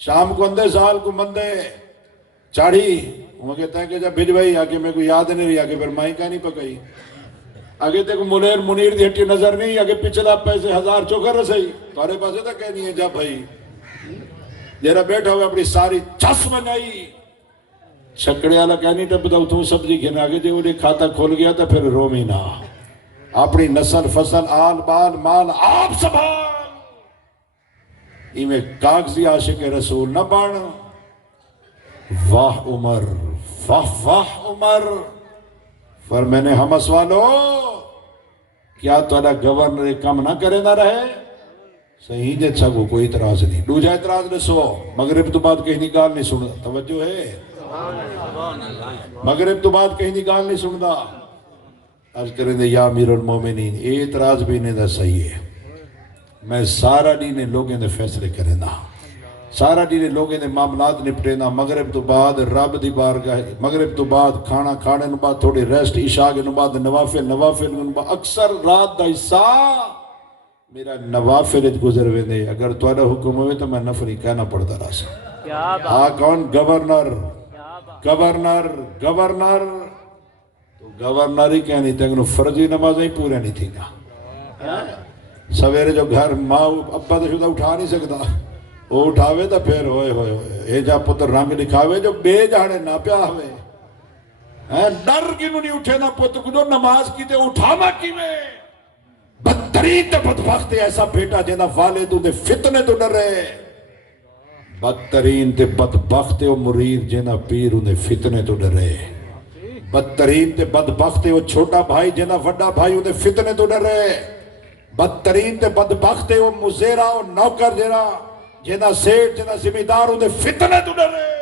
شام کو اندے سال کو مندے چاڑھی وہ کہتا ہے کہ جب بھج بھائی آگے میں کو یاد نہیں رہی آگے پھر مائی کا نہیں پکائی آگے تے کو منیر منیر دی ہٹی نظر نہیں آگے پچھلا پیسے 1000 چوکر رسائی تارے پاسے تھا کہنی ہے جب بھائی جیرا بیٹھا ہوئے اپنی ساری چس بنائی چھکڑے والا کہنی تھا بتاؤ تم سبزی کھینا آگے جے انہیں کھاتا کھول گیا تھا پھر رومی نہ اپنی نسل فصل آل بال مال آپ سنبھال ایمیں کاغذی عاشق رسول نہ بان واہ عمر واہ عمر پر میں نے ہم اسوالو کیا تھوڑا گورنر کم نہ کرے نہ رہے صحیح جے اچھا کو کوئی اعتراض نہیں دوجا اعتراض نہ سو مغرب تو بات کہیں نکال نہیں سندا توجہ ہے مغرب تو بات کہیں نکال نہیں سندا عرض کریں دے یا امیر المومنین اے اعتراض بھی نہیں دا صحیح ہے میں سارا دینے لوگیں دے فیصلے کریں دا سارا دینے لوگیں دے معاملات نپٹے دا مغرب تو بعد رب دی بارگاہ مغرب تو بعد کھانا کھانے نو بعد تھوڑی ریسٹ عشاء کے نو بعد نوافل نو بعد اکثر رات دا حصہ میرا نوافل گزر ویندے اگر تھوڑا حکم ہوئے تو میں نفری کہنا پڑتا رہا سا ہاں کون گورنر گورنر گورنر تو گورنر ہی کہنی تھے انہوں فرضی نمازیں ہی پورے نہیں تھی گا سویرے جو گھر ماں ابا تو شدہ اٹھا نہیں سکتا وہ اٹھاوے تو پھر ہوئے ہوئے ہوئے اے جا پتر رنگ دکھاوے جو بے جانے نہ پیا ہوئے ڈر کنوں نہیں اٹھے نہ پتر کو نماز کی تے اٹھاما کی میں بدترین تے بدبخت ایسا بیٹا جینا والد دے فتنے تو ڈر رہے بدترین تے بدبخت و مرید جینا پیر انہیں فتنے تو ڈر رہے بدترین تے بدبخت و چھوٹا بھائی جینا وڈا بھائی انہیں فتنے تو ڈر رہے بدترین تے بدبخت و مزیرہ و نوکر جینا سیٹ جینا زمیندار انہیں فتنے تو ڈر رہے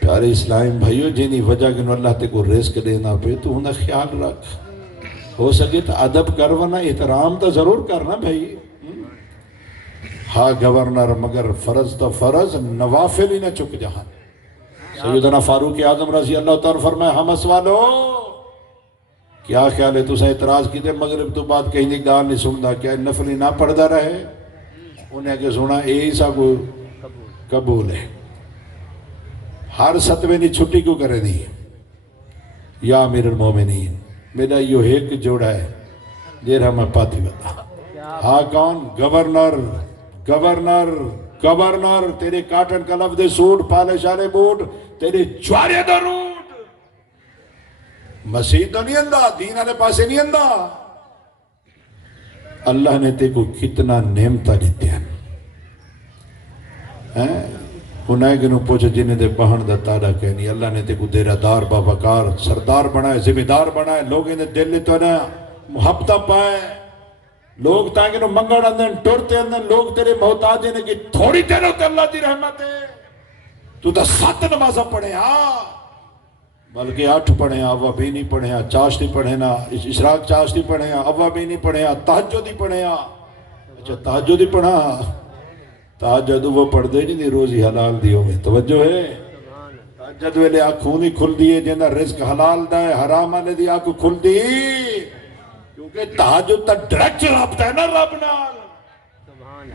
پیارے اسلام بھائیو جینی وجہ کنو اللہ تے کو رزق دینا پہ تو انہیں خیال رکھ ہو سکے تو ادب کروانا احترام تو ضرور کرنا بھائی ہاں گورنر مگر فرض تو فرض نوافل ہی نہ چک جہاں سیدنا فاروق اعظم رضی اللہ تعالیٰ فرمائے ہم اسوالو کیا خیال ہے تو سے اعتراض کی تھے مغرب تو بات کہیں دی گال نہیں سندا کیا نفلی نہ پڑھدا رہے انہیں کہ سنا اے سا کو قبول ہے ہر ستوے نہیں چھٹی کیوں کرے دی یا امیر المومنین میرا یہ ایک جوڑا ہے جیرہ میں پاتی بتا ہاں کون گورنر گورنر گورنر تیرے کاٹن کا لفظ سوٹ پالے شارے بوٹ تیرے چوارے دروٹ مسیح تو نہیں اندہ دین آنے پاسے نہیں اندہ اللہ نے تے کو کتنا نعمتہ دیتے ہیں انہیں کنو پوچھا جنہیں دے بہن دا تارا کہنی اللہ نے تے کو دیرہ دار بابکار سردار بنائے ذمہ دار بنائے لوگ انہیں دل لے تو انہیں محبتہ پائے لوگ تاکہ نو منگڑ اندن ٹورتے اندن لوگ تیرے محتاج ہیں کہ تھوڑی دیر ہوتے اللہ دی رحمت ہے تو تا 7 نمازہ پڑھے ہاں بلکہ 8 پڑھے ہاں اوہ بھی نہیں پڑھے ہاں چاشتی پڑھے ہاں اشراق چاشتی پڑھے ہاں اوہ بھی نہیں پڑھے ہاں تہجدی پڑھے ہاں اچھا تہجدی پڑھا تہجد وہ پڑھ دے جنہی روزی حلال دی ہوئے توجہ ہے تہجد ویلے آنکھ خونی کھل دیئے جنہا رزق حلال دائے حرام آنے دی آنکھ کھل دی کیونکہ تہجد تا ڈریکٹ رابطہ ہے نا رب نال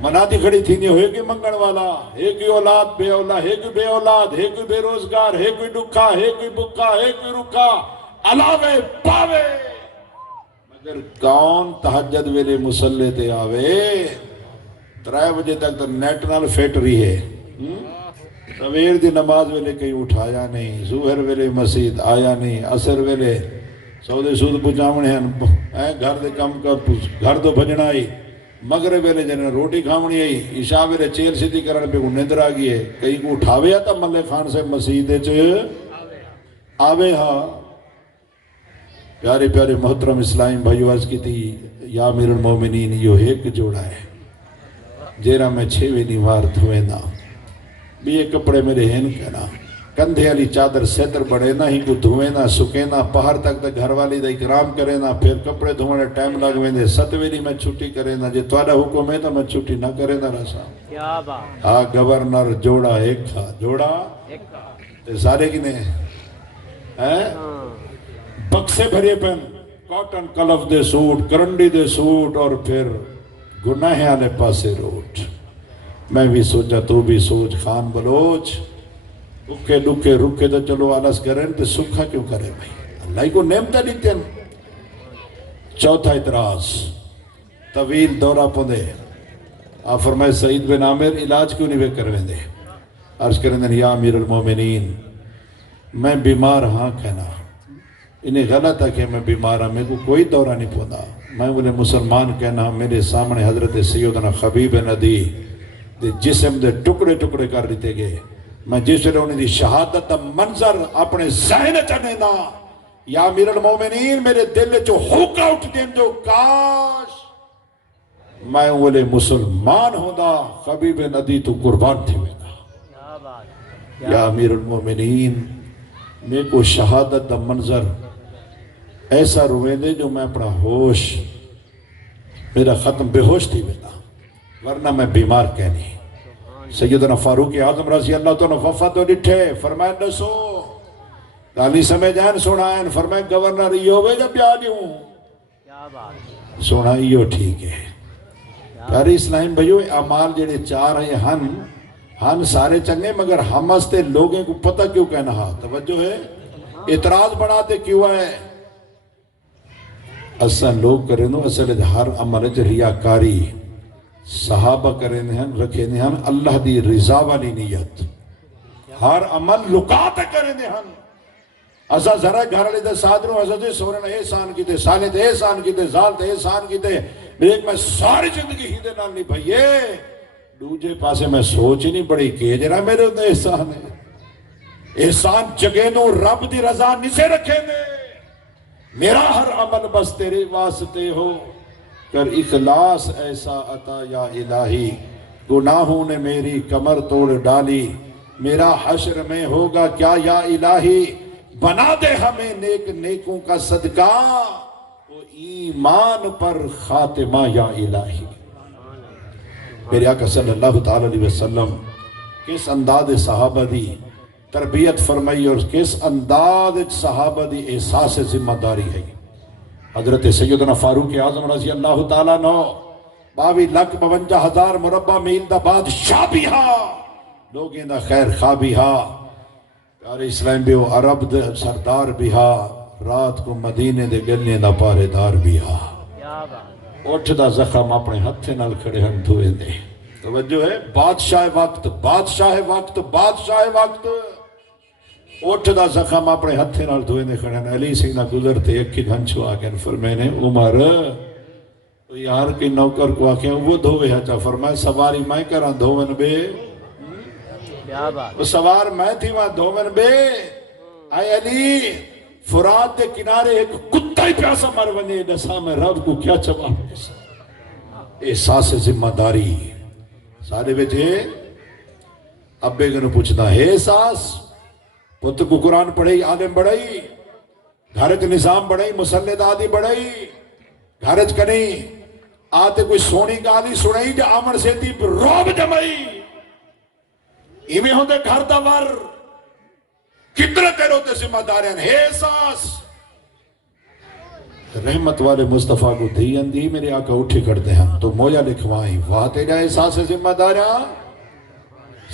مناتی کھڑی تھی نہیں ہوئے گی منگن والا ہے کوئی اولاد بے اولاد ہے کوئی بے اولاد ہے کوئی بے روزگار ہے کوئی ڈکھا ہے کوئی بکھا ہے کوئی رکھا علاوے پاوے مگر کون تہجد ویلے مسلح تے آوے 3 بجے تک تو نیٹ نال فیٹ رہی ہے سویر دی نماز ویلے کہیں اٹھایا نہیں ظہر ویلے مسجد آیا نہیں عصر ویلے سودے سود پچاونے ہیں گھر دے کم کر گھر دو بھجنا آئی مغرب ویلے جنہیں روٹی کھاونی آئی عشاء ویلے چیل سیدھی کرنے پہ نیندر آ گئی ہے کہیں کو اٹھاوے آتا ملے خان سے مسجد آوے ہاں پیارے پیارے محترم اسلام بھائیو عرض کی تھی یا امیر المومنین یہ ایک جوڑا ہے جیرہ میں 6ویں نیوار دھوئے نا بھی یہ کپڑے میرے ہیں کہنا کندھے علی چادر سیدر بڑھے نا ہی کو دھوئے نا سکے نا پہر تک تا گھر والی دا اکرام کرے نا پھر کپڑے دھوئے ٹائم لگویں دے 7ویں میں چھٹی کرے نا جے توڑا حکم ہے تو میں چھٹی نہ کرے نا رسا ہاں گورنر جوڑا ایک تھا جوڑا تے سارے کی نے بکسے بھرے پہن کاٹن کلف دے سوٹ کرنڈی دے سوٹ اور پھر گناہ آلے پاسے روٹ میں بھی سوچا تو بھی سوچ خان بلوچ رکے ڈکے رکے تو چلو آلس کریں تو سکھا کیوں کرے بھائی اللہ کو نعمتیں دیتے ہیں. چوتھا اعتراض طویل دورہ پوندے آپ فرمائے سعید بن عامر علاج کیوں نہیں بے کرویں دے عرض کریں دیں یا امیر المومنین میں بیمار ہاں کہنا انہیں غلط ہے کہ میں بیمار ہاں میں کو کوئی دورہ نہیں پوندا میں انہیں مسلمان کہنا میرے سامنے حضرت سیدنا خبیب ندی دے جسم دے ٹکڑے ٹکڑے کر دیتے گئے میں جس لئے انہیں دی شہادت دا منظر اپنے ذہن چڑھنے نا یا امیر المومنین میرے دل چو ہوکا اٹھ دیں جو کاش میں انہیں مسلمان ہونا خبیب ندی تو قربان تھے میں یا امیر المومنین میں کو شہادت دا منظر ایسا روئے دے جو میں اپنا ہوش میرا ختم بے ہوش تھی میں ورنہ میں بیمار کہنی سیدنا فاروق اعظم رضی اللہ تو وفات تو ڈٹھے فرمائے نسو گالی سمجھ جائیں سنائیں فرمائے گورنر یہ ہوئے جب بیانی ہوں سنائیں یہ ٹھیک ہے پیاری اسلام بھائیو اعمال جڑے چار ہیں ہن سارے چنگے مگر ہم ہستے لوگوں کو پتہ کیوں کہنا ہاں توجہ ہے اعتراض بڑھاتے کیوں ہے اصلا لوگ کریں دو اصل ہر عمل ریاکاری صحابہ کریں ہیں رکھیں ہیں اللہ دی رضا والی نیت ہر عمل لکات کریں ہیں اسا ذرا گھر لے دے سادروں اسا دے سورن احسان کی تے سالے تے احسان کی تے زال تے احسان کی تے ایک میں ساری زندگی ہی دے نال نہیں بھئیے دوجے پاسے میں سوچ ہی نہیں بڑی کہ جرا میرے دے احسان ہے احسان جگہ نو رب دی رضا نسے رکھیں دے میرا ہر عمل بس تیرے واسطے ہو کر اخلاص ایسا عطا یا الہی گناہوں نے میری کمر توڑ ڈالی میرا حشر میں ہوگا کیا یا الہی بنا دے ہمیں نیک نیکوں کا صدقہ وہ ایمان پر خاتمہ یا الہی میرے آقا صلی اللہ تعالیٰ علیہ وسلم کس انداز صحابہ دی تربیت فرمائی اور کس انداز صحابہ دی احساس ذمہ داری ہے حضرت سیدنا فاروق اعظم رضی اللہ تعالیٰ نو 22,52,000 مربع میل دا بادشاہ بھی ہاں لوگیں دا خیر خواہ بھی ہاں پیارے اسلام بھی ہو عرب دے سردار بھی ہاں رات کو مدینے دے گلنے دا پارے دار بھی ہاں اٹھ دا زخم اپنے ہتھے نال کھڑے ہم دھوئے دے توجہ ہے بادشاہ وقت بادشاہ وقت بادشاہ وقت اٹھ دا زخم اپنے ہتھے نال دھوئے دے کھڑے ہیں علی سنگھ نہ گزرتے ایک کی دھنچو آگے فرمائے عمر یار کی نوکر کو آکے وہ دھوئے ہچا فرمائے سواری میں کران دھوئن بے وہ سوار میں تھی وہاں دھوئن بے آئے علی فرات دے کنارے ایک کتا ہی پیاسا مر بنے نسا میں رب کو کیا چبا احساس ذمہ داری سارے بیٹے ابے گنو پوچھتا ہے احساس پت کو قرآن پڑھائی عالم بڑھائی گھرت نظام بڑھائی مسلط آدھی بڑھائی گھرت کنی آتے کوئی سونی گالی سنائی جا آمن سے تھی روب جمائی ایمی ہوندے گھر دور کتنے تیرے ہوتے ذمہ داریاں ہے احساس رحمت والے مصطفیٰ کو دی اندھی میرے آقا اٹھے کرتے ہیں تو مویا لکھوائیں واہ تیرا احساس ذمہ داریاں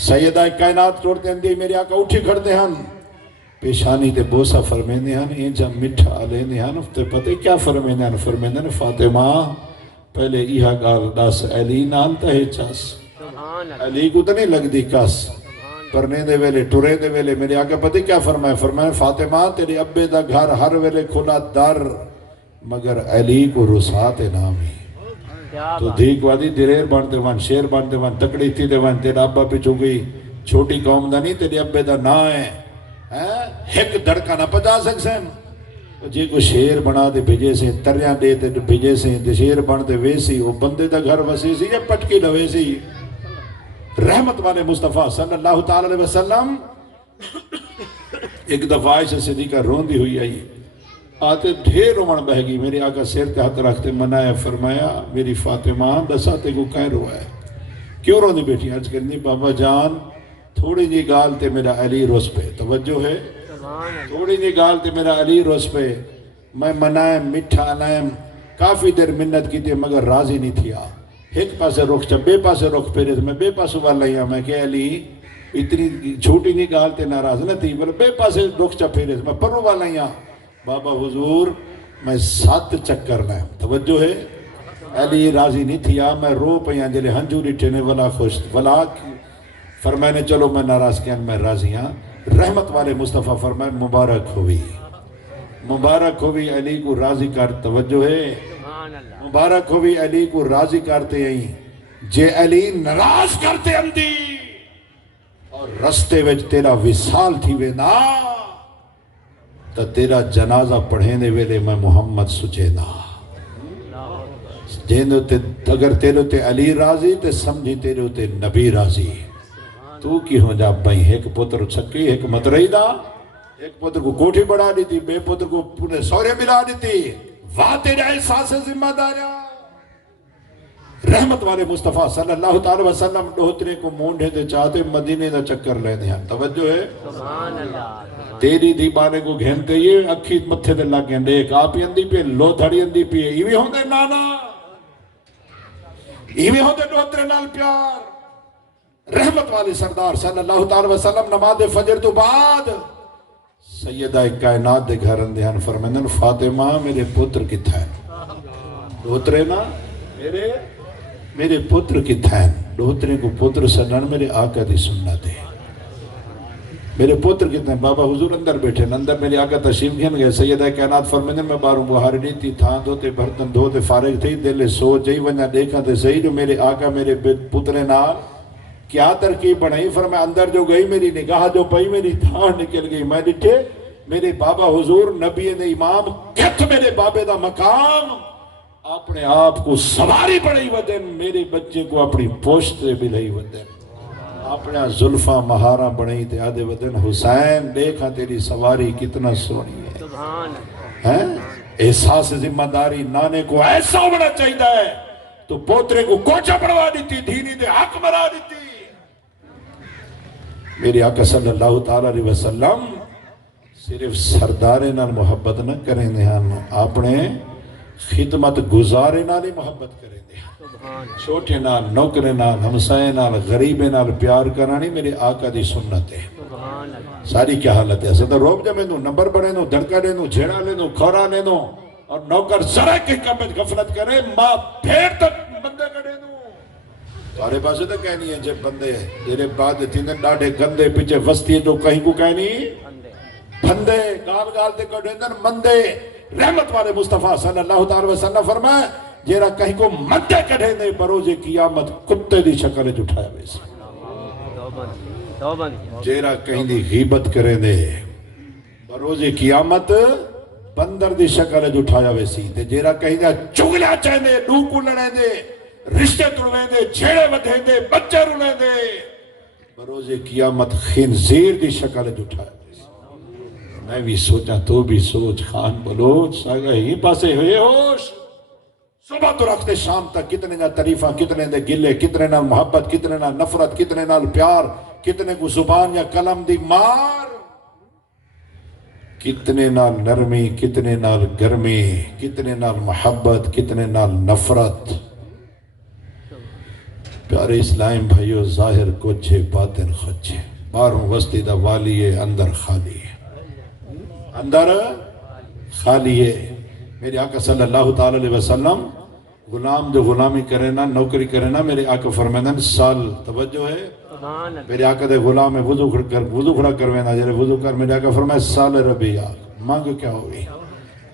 سیدہ کائنات چھوڑتے اندھی میرے آقا اٹھے کرتے ہیں پیشانی تے بوسا فرمیندے ہیں اینجا مٹھا لیندے ہیں تے پتے کیا فرمیندے ہیں فرمیندے ہیں فاطمہ پہلے ایہا گال دس علی نال تہے چاس علی کو تو نہیں لگ دی کس پرنے دے ویلے ٹورے دے ویلے میرے آقا پتے کیا فرمائے فرمائے فاطمہ تیرے ابے دا گھر ہر ویلے کھلا در مگر علی کو رسات نامی تو دھیک وادی دریر بانتے وان شیر بانتے وان تکڑی تھی دے وان تیرا ابا پہ چونگی چھوٹی قوم دا نہیں تیرے ابے دا نا ہے ہک دڑکا نہ پچا سکسیں جی کو شیر بنا دے بھیجے سے تریاں دے تے بھیجے سے شیر بن دے ویسی وہ بندے دا گھر وسی سی یا پٹکی لوے سی رحمت والے مصطفیٰ صلی اللہ تعالیٰ علیہ وسلم ایک دفعہ عائشہ صدیقہ روندی ہوئی آئی آتے ڈھیر رومن بہ گئی میرے آقا سیر کے ہاتھ رکھتے منایا فرمایا میری فاطمہ دساتے کو کہیں روا ہے کیوں روندی بیٹھی آج کرنی بابا جان تھوڑی جی گال تے میرا علی روز پہ توجہ ہے تھوڑی جی گال تے میرا علی روز پہ میں منائم مٹھا نائم کافی دیر منت کی تے مگر راضی نہیں تھیا ایک پاسے رخ چا بے پاسے رخ پھیرے میں بے پاسوں والا ہی ہوں میں کہ علی اتنی چھوٹی نہیں گال تے ناراض نہ تھی بلے بے پاسے رخ چا پھیرے میں پروں والا ہی ہوں بابا حضور میں 7 چکر لائیں توجہ ہے علی راضی نہیں تھی میں رو پہ جلے ہنجوری ٹھینے والا خوش والا فرمائے نے چلو میں ناراض کیا میں راضی ہاں رحمت والے مصطفیٰ فرمائے مبارک ہوئی علی کو راضی کر توجہ ہے مبارک ہوئی علی کو راضی کرتے ہیں جے علی ناراض کرتے اندی اور رستے وچ تیرا وصال تھی وینا تا تیرا جنازہ پڑھیں دے ویلے میں محمد سچے نا اگر تیرے تے علی راضی تے سمجھی تیرے تے نبی راضی تو کی ہو جا بھائی ایک پتر چھکی ایک مترہی دا ایک پتر کو کوٹھی بڑھا دیتی بے پتر کو پورے سورے ملا دیتی واہ تیرے احساس ذمہ داریا رحمت والے مصطفیٰ صلی اللہ تعالی وسلم ڈوترے کو مونڈے دے چاہتے مدینے دا چکر لے دیا توجہ ہے سبحان اللہ تیری دی بانے کو گھنتے یہ اکھی متھے دے لگ گئے ایک آپ ہی اندی پہ لو دھڑی اندی پہ ایوی ہوں دے نانا ایوی ہوں دے ڈوترے نال پیار رحمت والے سردار صلی اللہ تعالی وسلم نماز فجر تو بعد سیدہ کائنات دے گھر اندیان فرمائن فاطمہ میرے پتر کی تھائن ڈوترے نا میرے پتر کی تھائن ڈوترے کو پتر سنن میرے آقا دی سنت ہے میرے پتر کی تھائن بابا حضور اندر بیٹھے اندر میرے آقا تشریف گھن گئے سیدہ کائنات فرمائن میں باروں بہاری نہیں تھی تھان دھوتے برتن دھوتے فارغ تھی دل سو جائی ونجا دیکھا تے صحیح جو میرے آقا میرے پتر نال کیا ترکیب بڑھائی فرمائے اندر جو گئی میری نگاہ جو پئی میری تھان نکل گئی میں ڈٹھے میرے بابا حضور نبی نے امام کت میرے بابے دا مقام اپنے آپ کو سواری بڑھائی ودن میرے بچے کو اپنی پوشت سے بلہی ودن اپنے ظلفہ مہارہ بڑھائی تے آدھے ودن حسین دیکھا تیری سواری کتنا سونی ہے احساس ذمہ داری نانے کو ایسا ہونا چاہیے ہے تو پوترے کو کوچا بڑھوا دیتی دھینی دے حق مرا دیتی میرے آقا صلی اللہ تعالیٰ علیہ وسلم صرف سردارے نال محبت نہ کریں دے ہم اپنے خدمت گزارے نال ہی محبت کریں دے ہم چھوٹے نال نوکرے نال ہمسائے نال غریبے نال پیار کرانی میرے آقا دی سنت ہے ساری کیا حالت ہے صدر روب جمیں دوں نمبر بڑھیں دوں دھڑکا لیں دوں جھیڑا لیں دوں کھورا لیں دوں اور نوکر ذرا کے کمت غفلت کرے ماں پھیر تک بندے کڑے دوں تارے پاسے تو کہنی ہے جب بندے تیرے بعد تینے ڈاڑے گندے پیچھے وستی ہے جو کہیں کو کہنی بندے گال گال دے کڑے اندر مندے رحمت والے مصطفیٰ صلی اللہ تعالی وسلم فرمائے جیرا کہیں کو مندے کڑے دے بروز قیامت کتے دی شکل جھٹھایا ویسے جیرا کہیں دی غیبت کرے دے بروز قیامت بندر دی شکل جھٹھایا ویسی تے جیرا کہیں دے چگلیا چاہیں دے ڈوکو لڑیں دے رشتے توڑیں دے چھیڑے ودھیں دے بچے رولیں دے بروز قیامت خنزیر دی شکل جھٹھایا میں بھی سوچا تو بھی سوچ خان بلوچ ساگا ہی پاسے ہوئے ہوش صبح تو رکھتے شام تک کتنے نہ تعریفہ کتنے دے گلے کتنے نہ محبت کتنے نہ نفرت کتنے نہ پیار کتنے کو زبان یا قلم دی مار کتنے نال نرمی کتنے نال گرمی کتنے نال محبت کتنے نال نفرت پیارے اسلام بھائیو ظاہر کچھے باطن خچے باروں وستی دا والی ہے اندر خالی ہے اندر خالی ہے میرے آقا صلی اللہ تعالی علیہ وسلم غلام جو غلامی کرے نا نوکری کرے نا میرے آقا فرمائن سال توجہ ہے میرے آقا دے غلام ہے وضو کھڑا کروینا جلے وضو کر میرے آقا فرمائن سال ربی آگ مانگو کیا ہوئی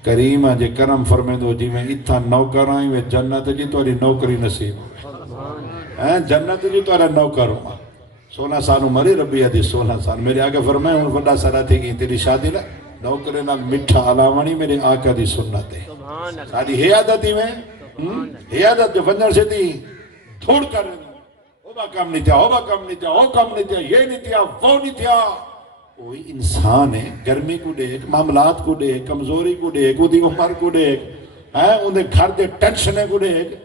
کریم جے کرم فرمائن دو جی میں اتھا نوکر آئیں میں جنت جی تو نوکری نصیب ہوئے جنت جی تو نوکر ہوں 16 سال عمر ربی آدھی 16 سال میرے آقا فرمائن ہوں وڈا سارا تھی گئی تیری شادی لے نوکرے نال مٹھا علاوانی میرے آقا دی سنت ہے ساری ہے عادت ہی میں ہے عادت جو فنجر سے تھی تھوڑ کر وہ با کام نہیں تھا وہ با کام نہیں تھا وہ کام نہیں تھا یہ نہیں تھا وہ نہیں تھا وہی انسان ہے گرمی کو دیکھ معاملات کو دیکھ کمزوری کو دیکھ وہ دی عمر کو دیکھ انہیں گھر دے ٹینشنے کو دیکھ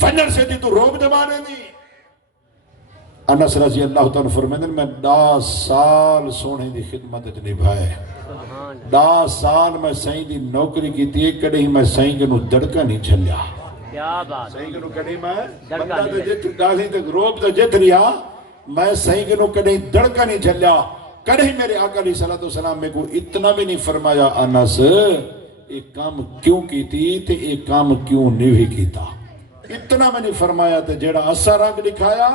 فنجر سے تھی تو روب دبانے دی انس رضی اللہ تعالیٰ فرمائن میں 10 سال سونے دی خدمت نبھائے 10 سال میں سائیں دی نوکری کی تھی ایک کڑے ہی میں سائیں کے نو دڑکا نہیں چھلیا کیا بات صحیح کنو کڑی میں دڑکا بندہ نہیں تو جت ڈالی تک روب تو جت ریا میں صحیح کنو کڑی دڑکا نہیں جھلیا کڑی میرے آقا علیہ السلام میں کو اتنا بھی نہیں فرمایا انس ایک کام کیوں کی تھی تے ایک کام کیوں نہیں کیتا اتنا میں نہیں فرمایا تے جیڑا اثر رنگ دکھایا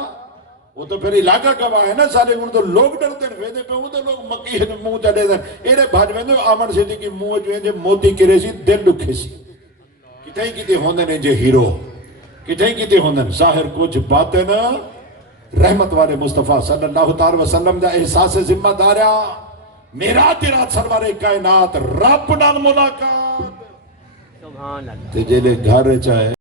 وہ تو پھر علاقہ گواہ ہے نا سارے ان تو لوگ ڈرتے ہیں ویدے پہ وہ تو لوگ مکی ہے منہ چڑھے دیں ایرے بھاج ویندے آمن سے کی منہ جو ہے موتی کرے سی دل دکھے سی کتائی کتے ہوندے نے جے ہیرو کتائی کتے ہوندے نے ظاہر کچھ باطن رحمت والے مصطفیٰ صلی اللہ تعالی وسلم دا احساس ذمہ داریا میرا تیرا سرور کائنات رب نال ملاقات سبحان اللہ تے جیلے گھر چاہے